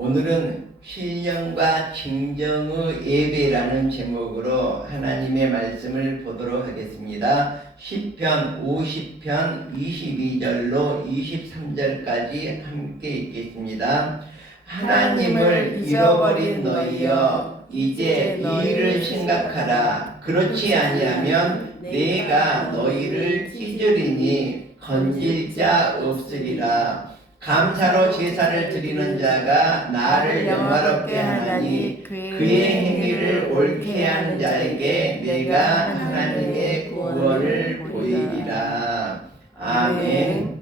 오늘은 신령과 진정의 예배라는 제목으로 하나님의 말씀을 보도록 하겠습니다. 시편 50편 22절로 23절까지 함께 읽겠습니다. 하나님을 잃어버린 너희여, 이제 이 일을 생각하라. 그렇지 아니하면 내가 너희를 찢으리니 건질 자 없으리라. 감사로 제사를 드리는 자가 나를 영화롭게 하나니 그의 행위를 옳게 하는 자에게 내가 하나님의 구원을 보이리라. 아멘.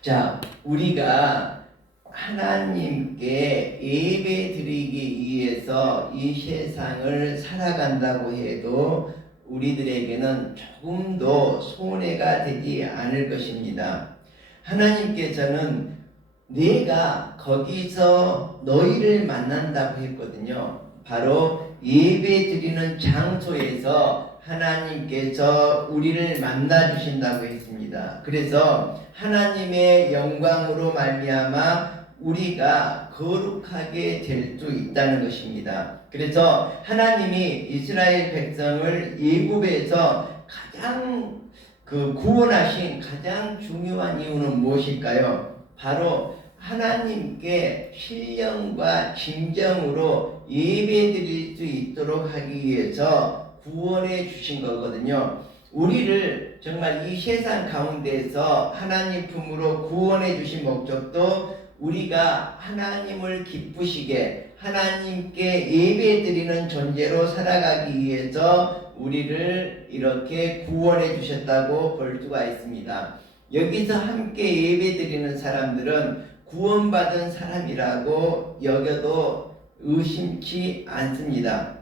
자, 우리가 하나님께 예배 드리기 위해서 이 세상을 살아간다고 해도 우리들에게는 조금도 손해가 되지 않을 것입니다. 하나님께서는 내가 거기서 너희를 만난다고 했거든요. 바로 예배 드리는 장소에서 하나님께서 우리를 만나 주신다고 했습니다. 그래서 하나님의 영광으로 말미암아 우리가 거룩하게 될 수 있다는 것입니다. 그래서 하나님이 이스라엘 백성을 애굽에서 가장 구원하신 가장 중요한 이유는 무엇일까요? 바로 하나님께 신령과 진정으로 예배드릴 수 있도록 하기 위해서 구원해 주신 거거든요. 우리를 정말 이 세상 가운데서 하나님 품으로 구원해 주신 목적도 우리가 하나님을 기쁘시게 하나님께 예배드리는 존재로 살아가기 위해서 우리를 이렇게 구원해 주셨다고 볼 수가 있습니다. 여기서 함께 예배드리는 사람들은 구원받은 사람이라고 여겨도 의심치 않습니다.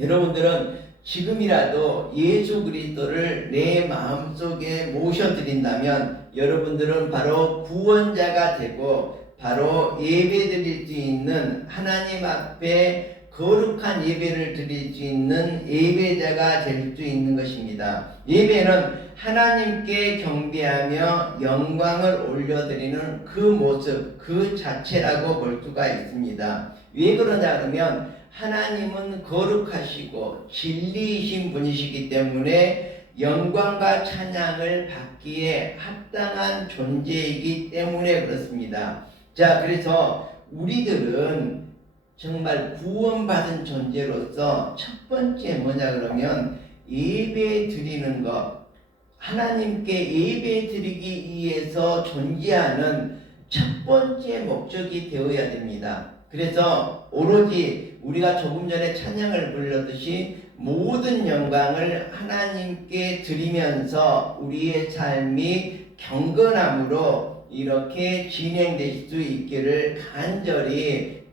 여러분들은 지금이라도 예수 그리스도를 내 마음속에 모셔드린다면 여러분들은 바로 구원자가 되고 바로 예배드릴 수 있는 하나님 앞에 거룩한 예배를 드릴 수 있는 예배자가 될 수 있는 것입니다. 예배는 하나님께 경배하며 영광을 올려드리는 그 모습, 그 자체라고 볼 수가 있습니다. 왜 그러냐 그러면 하나님은 거룩하시고 진리이신 분이시기 때문에 영광과 찬양을 받기에 합당한 존재이기 때문에 그렇습니다. 자, 그래서 우리들은 정말 구원받은 존재로서 첫 번째 뭐냐 그러면 예배 드리는 것, 하나님께 예배 드리기 위해서 존재하는 첫 번째 목적이 되어야 됩니다. 그래서 오로지 우리가 조금 전에 찬양을 불렀듯이 모든 영광을 하나님께 드리면서 우리의 삶이 경건함으로 이렇게 진행될 수 있기를 간절히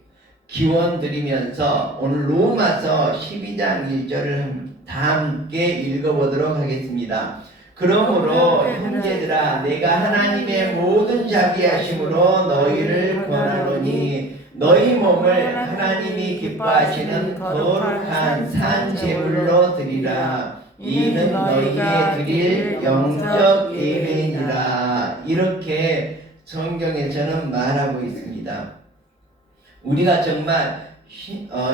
기원드리면서 오늘 로마서 12장 1절을 다 함께 읽어보도록 하겠습니다. 그러므로 형제들아, 내가 하나님의 모든 자비하심으로 너희를 권하노니 너희 몸을 하나님이 기뻐하시는 거룩한 산 제물로 드리라. 이는 너희에게 드릴 영적 예배이니라. 이렇게 성경에서는 말하고 있습니다. 우리가 정말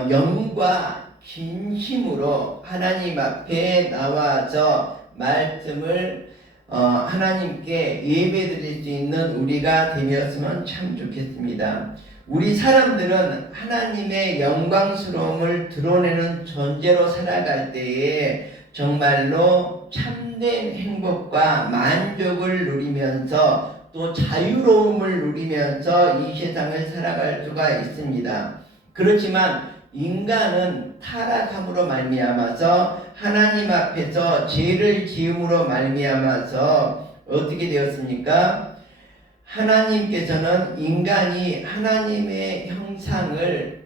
영과 진심으로 하나님 앞에 나와서 말씀을 하나님께 예배드릴 수 있는 우리가 되었으면 참 좋겠습니다. 우리 사람들은 하나님의 영광스러움을 드러내는 존재로 살아갈 때에 정말로 참된 행복과 만족을 누리면서 또 자유로움을 누리면서 이 세상을 살아갈 수가 있습니다. 그렇지만 인간은 타락함으로 말미암아서 하나님 앞에서 죄를 지음으로 말미암아서 어떻게 되었습니까? 하나님께서는 인간이 하나님의 형상을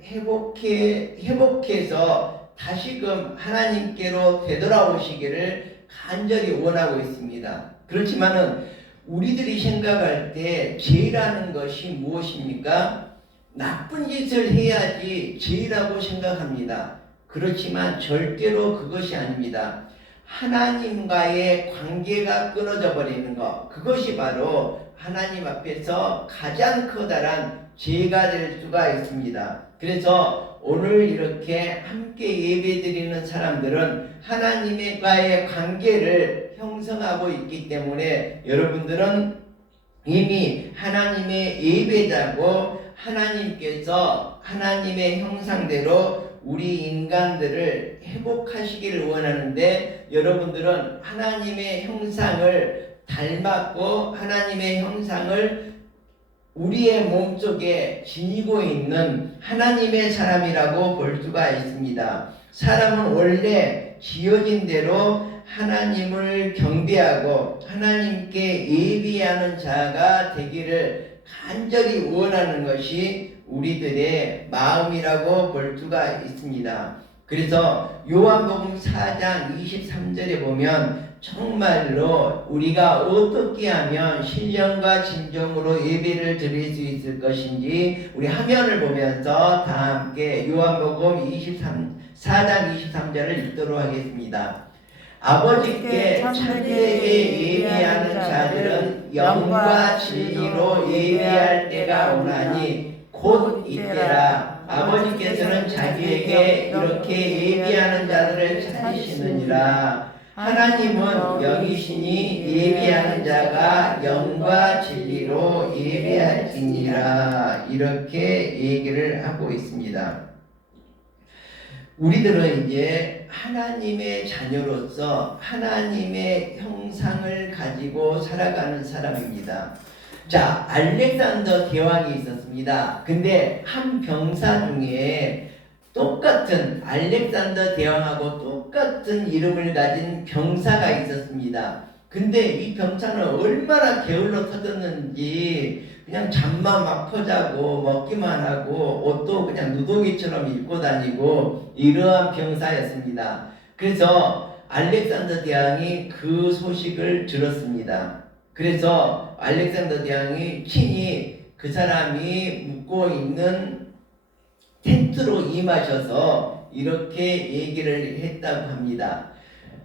회복해서 다시금 하나님께로 되돌아오시기를 간절히 원하고 있습니다. 그렇지만은 우리들이 생각할 때 죄라는 것이 무엇입니까? 나쁜 짓을 해야지 죄라고 생각합니다. 그렇지만 절대로 그것이 아닙니다. 하나님과의 관계가 끊어져 버리는 것, 그것이 바로 하나님 앞에서 가장 커다란 죄가 될 수가 있습니다. 그래서 오늘 이렇게 함께 예배드리는 사람들은 하나님과의 관계를 형성하고 있기 때문에 여러분들은 이미 하나님의 예배자고 하나님께서 하나님의 형상대로 우리 인간들을 회복하시기를 원하는데 여러분들은 하나님의 형상을 닮았고 하나님의 형상을 우리의 몸속에 지니고 있는 하나님의 사람이라고 볼 수가 있습니다. 사람은 원래 지어진 대로 하나님을 경배하고 하나님께 예비하는 자가 되기를 간절히 원하는 것이 우리들의 마음이라고 볼 수가 있습니다. 그래서 요한복음 4장 23절에 보면 정말로 우리가 어떻게 하면 신령과 진정으로 예배를 드릴 수 있을 것인지 우리 화면을 보면서 다 함께 요한복음 4장 23절을 읽도록 하겠습니다. 아버지께 참되게 예배하는 자들은 영과 진리로 예배할 때가 오나니 곧 이때라. 아버지께서는 자기에게 이렇게 예배하는 자들을 찾으시느니라. 하나님은 영이시니 예배하는 자가 영과 진리로 예배할지니라. 이렇게 얘기를 하고 있습니다. 우리들은 이제 하나님의 자녀로서 하나님의 형상을 가지고 살아가는 사람입니다. 자, 알렉산더 대왕이 있었습니다. 근데 한 병사 중에 똑같은 알렉산더 대왕하고 똑같은 이름을 가진 병사가 있었습니다. 근데 이 병사는 얼마나 게을러 터졌는지 그냥 잠만 막 퍼자고 먹기만 하고 옷도 그냥 누더기처럼 입고 다니고 이러한 병사였습니다. 그래서 알렉산더 대왕이 그 소식을 들었습니다. 그래서 알렉산더 대왕이 친히 그 사람이 묵고 있는 텐트로 임하셔서 이렇게 얘기를 했다고 합니다.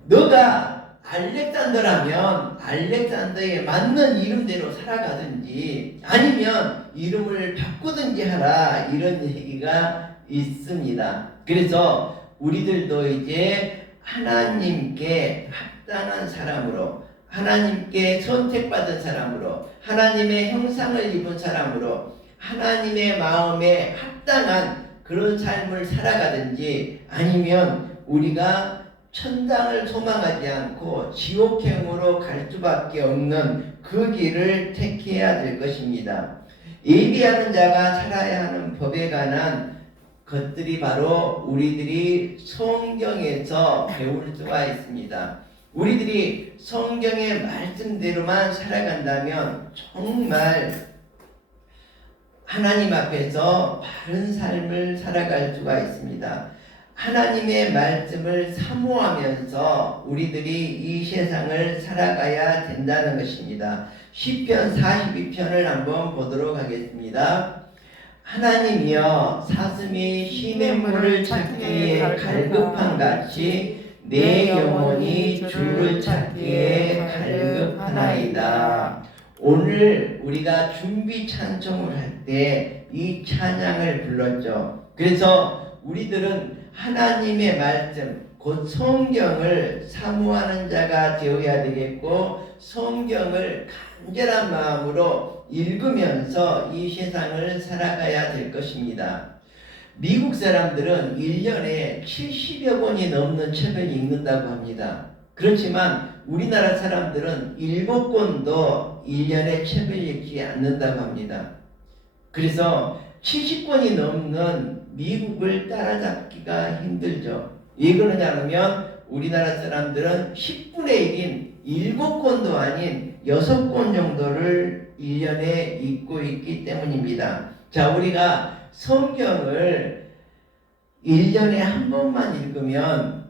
너가 알렉산더라면 알렉산더에 맞는 이름대로 살아가든지 아니면 이름을 바꾸든지 하라, 이런 얘기가 있습니다. 그래서 우리들도 이제 하나님께 합당한 사람으로, 하나님께 선택받은 사람으로, 하나님의 형상을 입은 사람으로 하나님의 마음에 합당한 그런 삶을 살아가든지 아니면 우리가 천당을 소망하지 않고 지옥행으로 갈 수밖에 없는 그 길을 택해야 될 것입니다. 예비하는 자가 살아야 하는 법에 관한 것들이 바로 우리들이 성경에서 배울 수가 있습니다. 우리들이 성경의 말씀대로만 살아간다면 정말 하나님 앞에서 바른 삶을 살아갈 수가 있습니다. 하나님의 말씀을 사모하면서 우리들이 이 세상을 살아가야 된다는 것입니다. 시편 42편을 한번 보도록 하겠습니다. 하나님이여, 사슴이 시냇물을 찾기에 갈급한 같이 내 영혼이 주를 찾기에 갈급하나이다. 오늘 우리가 준비 찬송을 할 때 이 찬양을 불렀죠. 그래서 우리들은 하나님의 말씀, 곧 성경을 사모하는 자가 되어야 되겠고 성경을 간절한 마음으로 읽으면서 이 세상을 살아가야 될 것입니다. 미국 사람들은 1년에 70여 권이 넘는 책을 읽는다고 합니다. 그렇지만 우리나라 사람들은 7권도 1년에 책을 읽지 않는다고 합니다. 그래서 70권이 넘는 미국을 따라잡기가 힘들죠. 왜 그러냐면 우리나라 사람들은 10분의 1인 7권도 아닌 6권 정도를 1년에 읽고 있기 때문입니다. 자, 우리가 성경을 1년에 한 번만 읽으면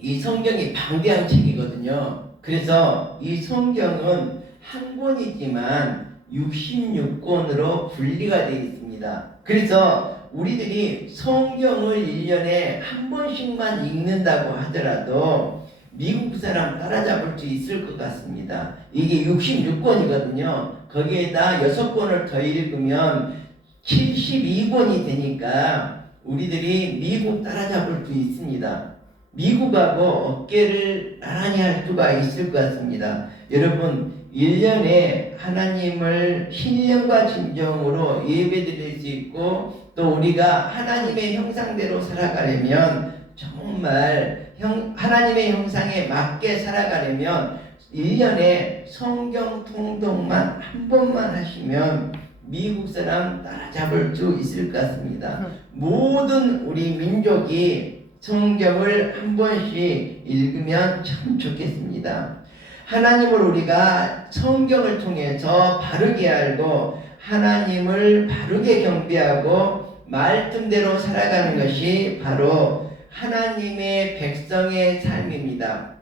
이 성경이 방대한 책이거든요. 그래서 이 성경은 한 권이지만 66권으로 분리가 되어 있습니다. 그래서 우리들이 성경을 1년에 한 번씩만 읽는다고 하더라도 미국 사람 따라잡을 수 있을 것 같습니다. 이게 66권이거든요. 거기에다 6권을 더 읽으면 72권이 되니까 우리들이 미국 따라잡을 수 있습니다. 미국하고 어깨를 나란히 할 수가 있을 것 같습니다. 여러분, 1년에 하나님을 신령과 진정으로 예배드릴 수 있고 또 우리가 하나님의 형상대로 살아가려면 정말 하나님의 형상에 맞게 살아가려면 1년에 성경 통독만 한 번만 하시면 미국 사람 따라잡을 수 있을 것 같습니다. 모든 우리 민족이 성경을 한 번씩 읽으면 참 좋겠습니다. 하나님을 우리가 성경을 통해서 바르게 알고 하나님을 바르게 경배하고 말씀대로 살아가는 것이 바로 하나님의 백성의 삶입니다.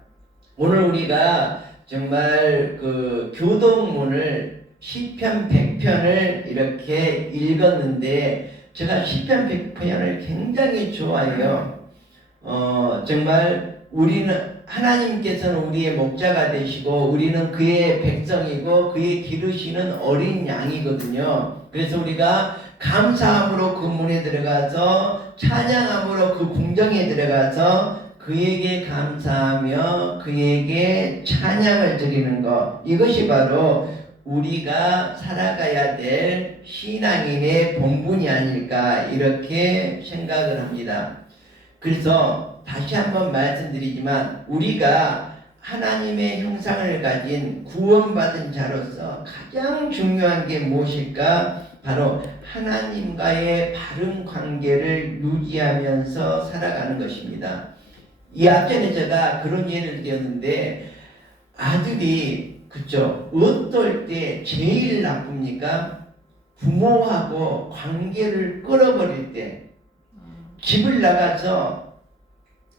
오늘 우리가 정말 그 교동문을 시편 100편을 이렇게 읽었는데 제가 시편 100편을 굉장히 좋아해요. 정말 우리는 하나님께서는 우리의 목자가 되시고 우리는 그의 백성이고 그의 기르시는 어린 양이거든요. 그래서 우리가 감사함으로 그 문에 들어가서 찬양함으로 그 궁정에 들어가서 그에게 감사하며 그에게 찬양을 드리는 것, 이것이 바로 우리가 살아가야 될 신앙인의 본분이 아닐까 이렇게 생각을 합니다. 그래서 다시 한번 말씀드리지만 우리가 하나님의 형상을 가진 구원받은 자로서 가장 중요한 게 무엇일까? 바로 하나님과의 바른 관계를 유지하면서 살아가는 것입니다. 이 앞전에 제가 그런 예를 들었는데 아들이 그쵸? 어떨 때 제일 나쁩니까? 부모하고 관계를 끊어버릴 때 집을 나가서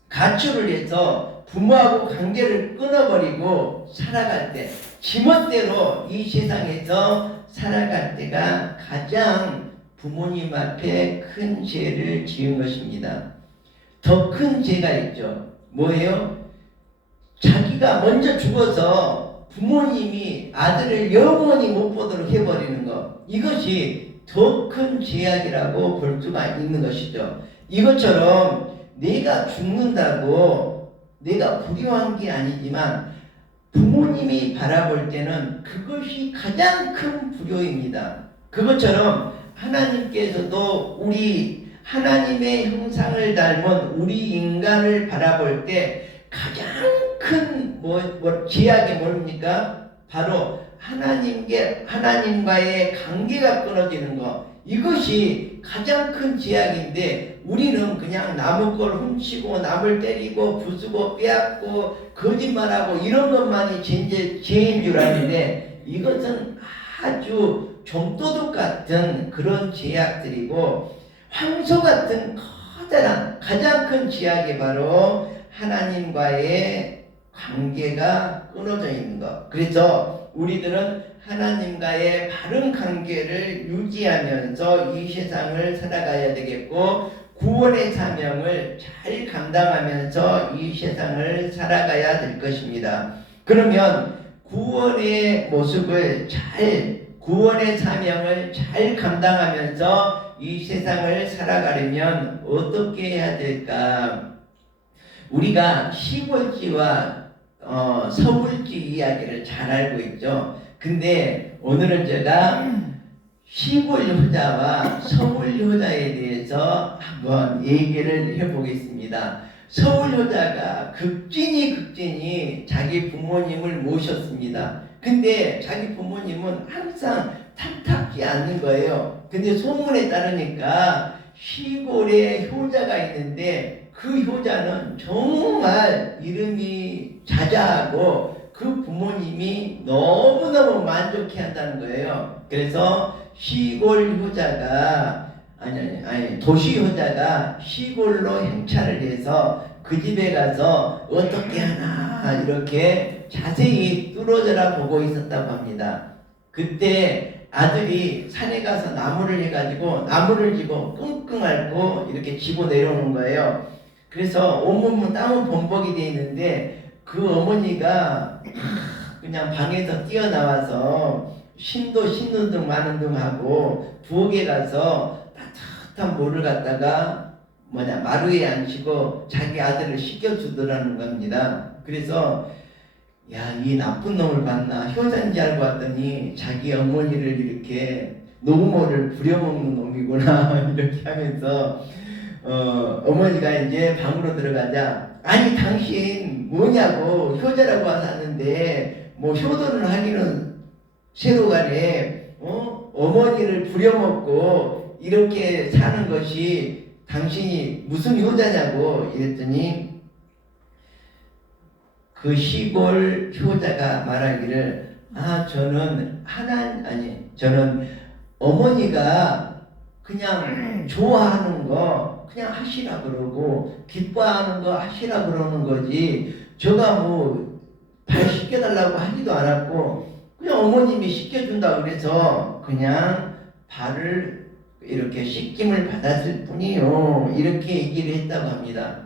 가출을 해서 부모하고 관계를 끊어버리고 살아갈 때 지멋대로 이 세상에서 살아갈 때가 가장 부모님 앞에 큰 죄를 지은 것입니다. 더 큰 죄가 있죠. 뭐예요? 자기가 먼저 죽어서 부모님이 아들을 영원히 못 보도록 해버리는 것, 이것이 더 큰 죄악이라고 볼 수가 있는 것이죠. 이것처럼 내가 죽는다고 내가 불효한 게 아니지만 부모님이 바라볼 때는 그것이 가장 큰 불효입니다. 그것처럼 하나님께서도 우리 하나님의 형상을 닮은 우리 인간을 바라볼 때 가장 큰 죄악이 뭡니까? 바로 하나님과의 관계가 끊어지는 것, 이것이 가장 큰 죄악인데 우리는 그냥 남의 걸 훔치고 남을 때리고 부수고 빼앗고 거짓말하고 이런 것만이 죄인 줄 아는데 이것은 아주 좀도둑 같은 그런 죄악들이고 황소 같은 커다란 가장 큰 죄악이 바로 하나님과의 관계가 끊어져 있는 것. 그래서 우리들은 하나님과의 바른 관계를 유지하면서 이 세상을 살아가야 되겠고 구원의 사명을 잘 감당하면서 이 세상을 살아가야 될 것입니다. 그러면 구원의 사명을 잘 감당하면서 이 세상을 살아가려면 어떻게 해야 될까? 우리가 시골지와 서울지 이야기를 잘 알고 있죠. 근데 오늘은 제가 시골 효자와 서울 효자에 대해서 한번 얘기를 해보겠습니다. 서울 효자가 극진히 자기 부모님을 모셨습니다. 근데 자기 부모님은 항상 탐탁지 않는 거예요. 근데 소문에 따르니까 시골에 효자가 있는데 그 효자는 정말 이름이 자자하고 그 부모님이 너무너무 만족해 한다는 거예요. 그래서 시골 효자가 도시 효자가 시골로 행차를 해서 그 집에 가서 어떻게 하나 이렇게 자세히 뚫어져라 보고 있었다고 합니다. 그때 아들이 산에 가서 나무를 해가지고 나무를 지고 끙끙 앓고 이렇게 지고 내려오는 거예요. 그래서 온몸은 땀은 범벅이 돼 있는데 그 어머니가 그냥 방에서 뛰어나와서 신도 신는 등 마는 등 하고 부엌에 가서 따뜻한 물을 갖다가 마루에 앉히고 자기 아들을 씻겨주더라는 겁니다. 그래서 야, 이 나쁜 놈을 봤나, 효자인지 알고 왔더니 자기 어머니를 이렇게 노모를 부려먹는 놈이구나 이렇게 하면서 어머니가 이제 방으로 들어가자, 아니 당신 뭐냐고, 효자라고 왔는데 뭐 효도를 하기는 세로가네, 어머니를 부려먹고 이렇게 사는 것이 당신이 무슨 효자냐고 이랬더니 그 시골 효자가 말하기를, 저는 어머니가 그냥 좋아하는 거 그냥 하시라 그러고 기뻐하는 거 하시라 그러는 거지, 제가 뭐 발 씻겨달라고 하지도 않았고 그냥 어머님이 씻겨준다고 그래서 그냥 발을 이렇게 씻김을 받았을 뿐이요, 이렇게 얘기를 했다고 합니다.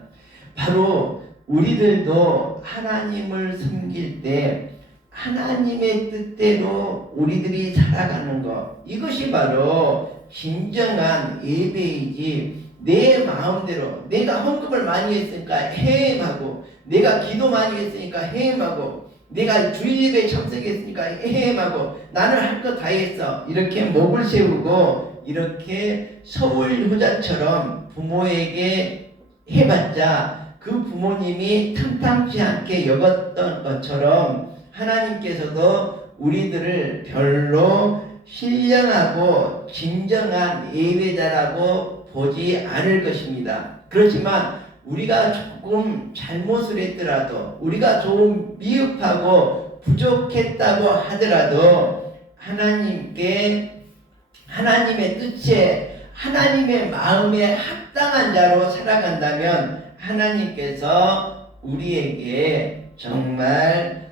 바로 우리들도 하나님을 섬길 때 하나님의 뜻대로 우리들이 살아가는 것, 이것이 바로 진정한 예배이지, 내 마음대로 내가 헌금을 많이 했으니까 해임하고, 내가 기도 많이 했으니까 해임하고, 내가 주일예배에 참석했으니까 해임하고, 나는 할 거 다 했어, 이렇게 목을 세우고 이렇게 서울 효자처럼 부모에게 해봤자 그 부모님이 탐탁지 않게 여겼던 것처럼 하나님께서도 우리들을 별로 신령하고 진정한 예배자라고 보지 않을 것입니다. 그렇지만 우리가 조금 잘못을 했더라도, 우리가 좀 미흡하고 부족했다고 하더라도 하나님께, 하나님의 뜻에, 하나님의 마음에 합당한 자로 살아간다면 하나님께서 우리에게 정말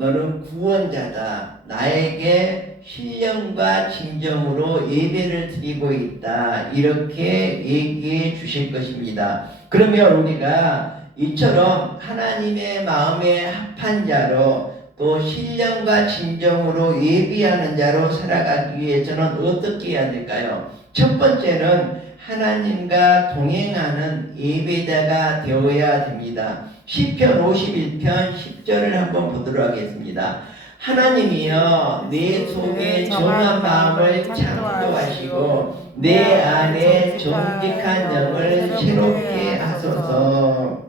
너는 구원자다, 나에게 신령과 진정으로 예배를 드리고 있다, 이렇게 얘기해 주실 것입니다. 그러면 우리가 이처럼 하나님의 마음에 합한 자로, 또 신령과 진정으로 예비하는 자로 살아가기 위해서는 어떻게 해야 될까요? 첫 번째는 하나님과 동행하는 예배자가 되어야 됩니다. 시편 51편 10절을 한번 보도록 하겠습니다. 하나님이여, 내 속에 정한 마음을 창조하시고 내 안에 정직한 영을 새롭게 하소서.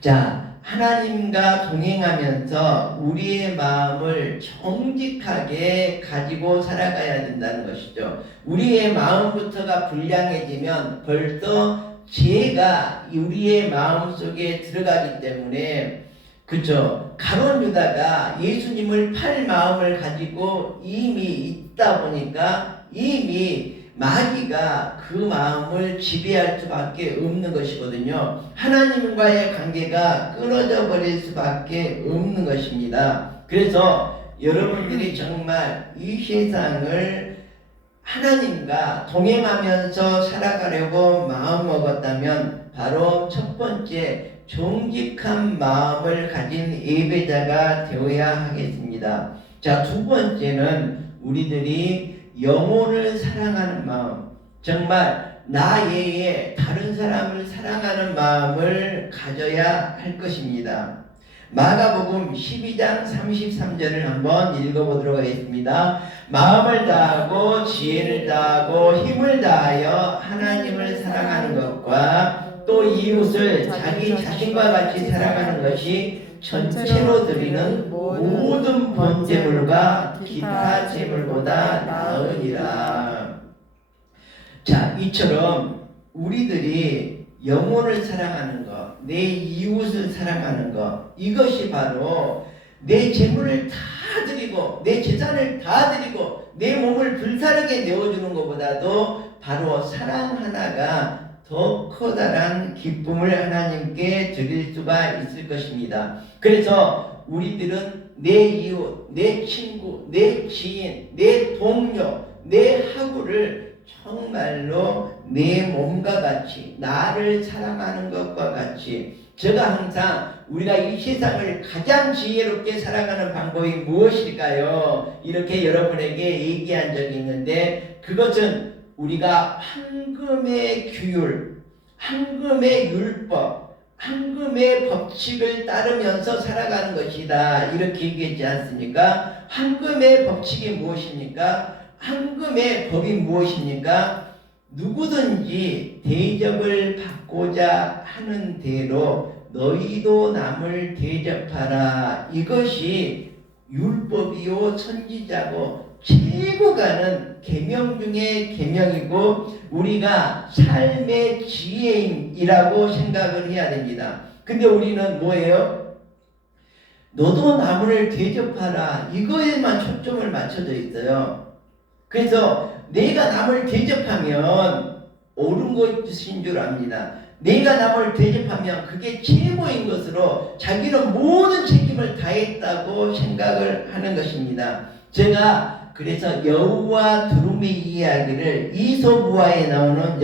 자, 하나님과 동행하면서 우리의 마음을 정직하게 가지고 살아가야 된다는 것이죠. 우리의 마음부터가 불량해지면 벌써 죄가 우리의 마음속에 들어가기 때문에, 그죠? 가룟 유다가 예수님을 팔 마음을 가지고 이미 있다 보니까 이미 마귀가 그 마음을 지배할 수밖에 없는 것이거든요. 하나님과의 관계가 끊어져 버릴 수밖에 없는 것입니다. 그래서 여러분들이 정말 이 세상을 하나님과 동행하면서 살아가려고 마음먹었다면 바로 첫 번째, 정직한 마음을 가진 예배자가 되어야 하겠습니다. 자, 두 번째는 우리들이 영혼을 사랑하는 마음, 정말 나 외에 다른 사람을 사랑하는 마음을 가져야 할 것입니다. 마가복음 12장 33절을 한번 읽어보도록 하겠습니다. 마음을 다하고 지혜를 다하고 힘을 다하여 하나님을 사랑하는 것과 또 이웃을 자기 자신과 같이 사랑하는 것이 전체로 드리는 모든 번제물과 기타 제물보다 나으니라. 자, 이처럼 우리들이 영혼을 사랑하는 것, 내 이웃을 사랑하는 것, 이것이 바로 내 재물을 다 드리고 내 재산을 다 드리고 내 몸을 불사르게 내어주는 것보다도 바로 사랑 하나가 더 커다란 기쁨을 하나님께 드릴 수가 있을 것입니다. 그래서 우리들은 내 이웃, 내 친구, 내 지인, 내 동료, 내 하구를 정말로 내 몸과 같이, 나를 사랑하는 것과 같이 제가 항상 우리가 이 세상을 가장 지혜롭게 살아가는 방법이 무엇일까요? 이렇게 여러분에게 얘기한 적이 있는데, 그것은 우리가 황금의 규율, 황금의 율법, 황금의 법칙을 따르면서 살아가는 것이다. 이렇게 얘기했지 않습니까? 황금의 법칙이 무엇입니까? 황금의 법이 무엇입니까? 누구든지 대접을 받고자 하는 대로 너희도 남을 대접하라. 이것이 율법이요 선지자고 최고 가는 계명 중에 계명이고 우리가 삶의 지혜이라고 생각을 해야 됩니다. 근데 우리는 뭐예요? 너도 남을 대접하라. 이거에만 초점을 맞춰져 있어요. 그래서 내가 남을 대접하면 옳은 것인 줄 압니다. 내가 남을 대접하면 그게 최고인 것으로 자기는 모든 책임을 다했다고 생각을 하는 것입니다. 제가 그래서 여우와 두루미 이야기를 이솝우화에 나오는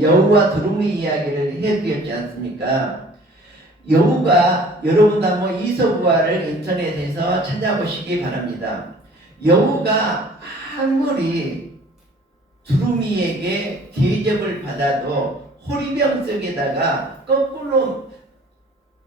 여우와 두루미 이야기를 해드렸지 않습니까? 여우가 여러분도 한번 이솝우화를 인터넷에서 찾아보시기 바랍니다. 여우가 아무리 두루미에게 대접을 받아도 호리병 속에다가 거꾸로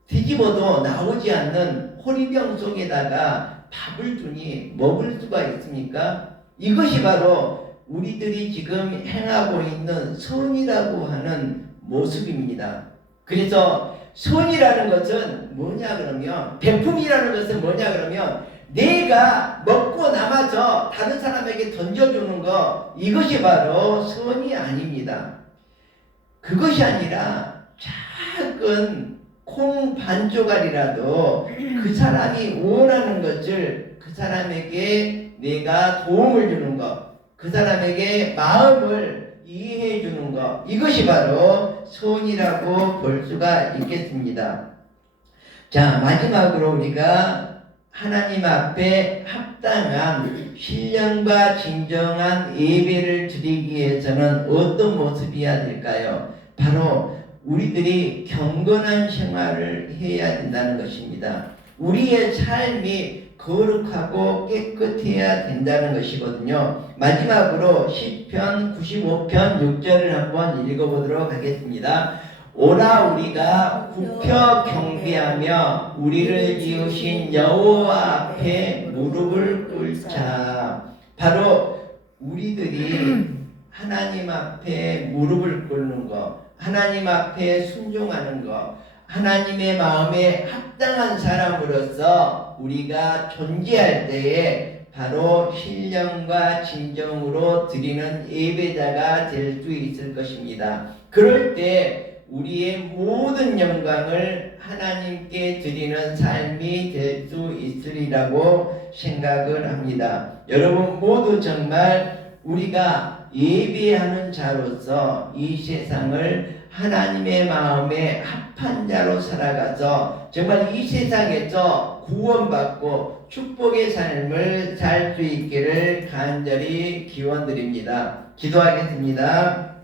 뒤집어도 나오지 않는 호리병 속에다가 밥을 두니 먹을 수가 있습니까? 이것이 바로 우리들이 지금 행하고 있는 선이라고 하는 모습입니다. 그래서 선이라는 것은 뭐냐 그러면, 베품이라는 것은 뭐냐 그러면 내가 먹고 남아서 다른 사람에게 던져주는 것, 이것이 바로 선이 아닙니다. 그것이 아니라 작은 콩 반 조각이라도 그 사람이 원하는 것을 그 사람에게 내가 도움을 주는 것, 그 사람에게 마음을 이해해 주는 것, 이것이 바로 선이라고 볼 수가 있겠습니다. 자, 마지막으로 우리가 하나님 앞에 합당한 신령과 진정한 예배를 드리기 위해서는 어떤 모습이어야 될까요? 바로 우리들이 경건한 생활을 해야 된다는 것입니다. 우리의 삶이 거룩하고 깨끗해야 된다는 것이거든요. 마지막으로 시편 95편 6절을 한번 읽어보도록 하겠습니다. 오라 우리가 굽혀 경배하며 우리를 지으신 여호와 앞에 무릎을 꿇자. 바로 우리들이 하나님 앞에 무릎을 꿇는 것, 하나님 앞에 순종하는 것, 하나님의 마음에 합당한 사람으로서 우리가 존재할 때에 바로 신령과 진정으로 드리는 예배자가 될 수 있을 것입니다. 그럴 때 우리의 모든 영광을 하나님께 드리는 삶이 될 수 있으리라고 생각을 합니다. 여러분 모두 정말 우리가 예배하는 자로서 이 세상을 하나님의 마음에 합한 자로 살아가서 정말 이 세상에서 구원받고 축복의 삶을 살 수 있기를 간절히 기원드립니다. 기도하겠습니다.